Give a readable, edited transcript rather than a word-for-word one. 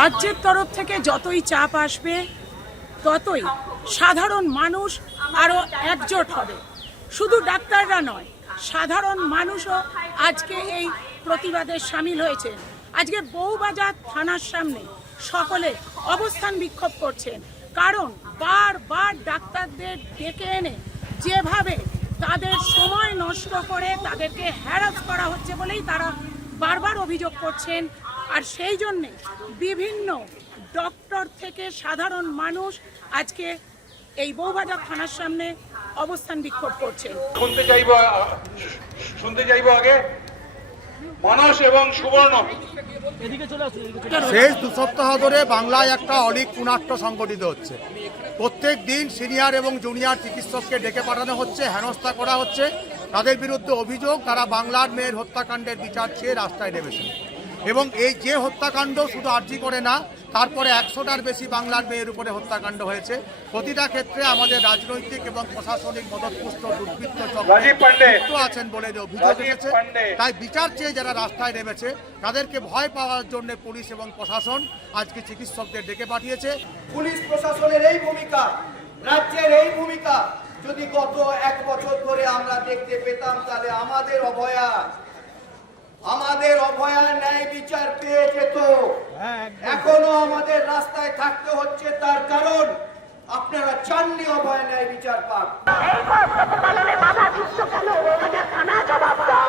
রাজ্যের তরফ থেকে যতই চাপ আসবে ততই সাধারণ মানুষ আরও একজোট হবে। শুধু ডাক্তাররা নয়, সাধারণ মানুষও আজকে এই প্রতিবাদে সামিল হয়েছে। আজকে বউবাজার থানার সামনে সকলে অবস্থান বিক্ষোভ করছেন, কারণ বারবার ডাক্তারদের ডেকে এনে যেভাবে তাদের সময় নষ্ট করে তাদেরকে হ্যারাস করা হচ্ছে বলেই তারা বারবার অভিযোগ করছেন। আর সেই জন্যে বিভিন্ন ডক্টর থেকে সাধারণ মানুষ আজকে এই বউবাজার থানার সামনে অবস্থান বিক্ষোভ করছেন। শুনতে চাইবো আগে মানস এবং সুবর্ণ। শেষ 2 সপ্তাহ ধরে বাংলায় একটা অলিক পুনাট্য সংগঠিত হচ্ছে। প্রত্যেক দিন সিনিয়র এবং জুনিয়র চিকিৎসককে ডেকে পাঠানো হচ্ছে, হেনস্থা করা হচ্ছে। তাদের বিরুদ্ধে অভিযোগ তারা বাংলার মেয়ের হত্যাকাণ্ডের বিচার চেয়ে রাস্তায় নেমেছে। এবং এই যে হত্যাকাণ্ড শুধু আরজি করে না, তারপরে 100টার বেশি বাংলার মেয়ের উপরে হত্যাকাণ্ড হয়েছে। প্রতিটা ক্ষেত্রে আমাদের রাজনৈতিক এবং প্রশাসনিক মদতপুষ্ট দুর্বৃত্ত যুক্ত আছেন বলে অভিযোগ এসেছে। তাই বিচার চেয়ে যারা রাস্তায় নেমেছে তাদেরকে ভয় পাওয়ার জন্য পুলিশ এবং প্রশাসন আজকে চিকিৎসকদের ডেকে পাঠিয়েছে। পুলিশ প্রশাসনের এই ভূমিকা, রাজ্যের এই ভূমিকা যদি গত 1 বছর ধরে আমরা দেখতে পেতাম, তাহলে আমাদের অভয়া ন্যায় বিচার পেয়ে যেত। এখনো আমাদের রাস্তায় থাকতে হচ্ছে, তার কারণ আপনারা চাননি অভয়া ন্যায় বিচার পাক। এই কর্তব্য পালনে বাধা দিচ্ছ কেন? থানা জবাব দাও।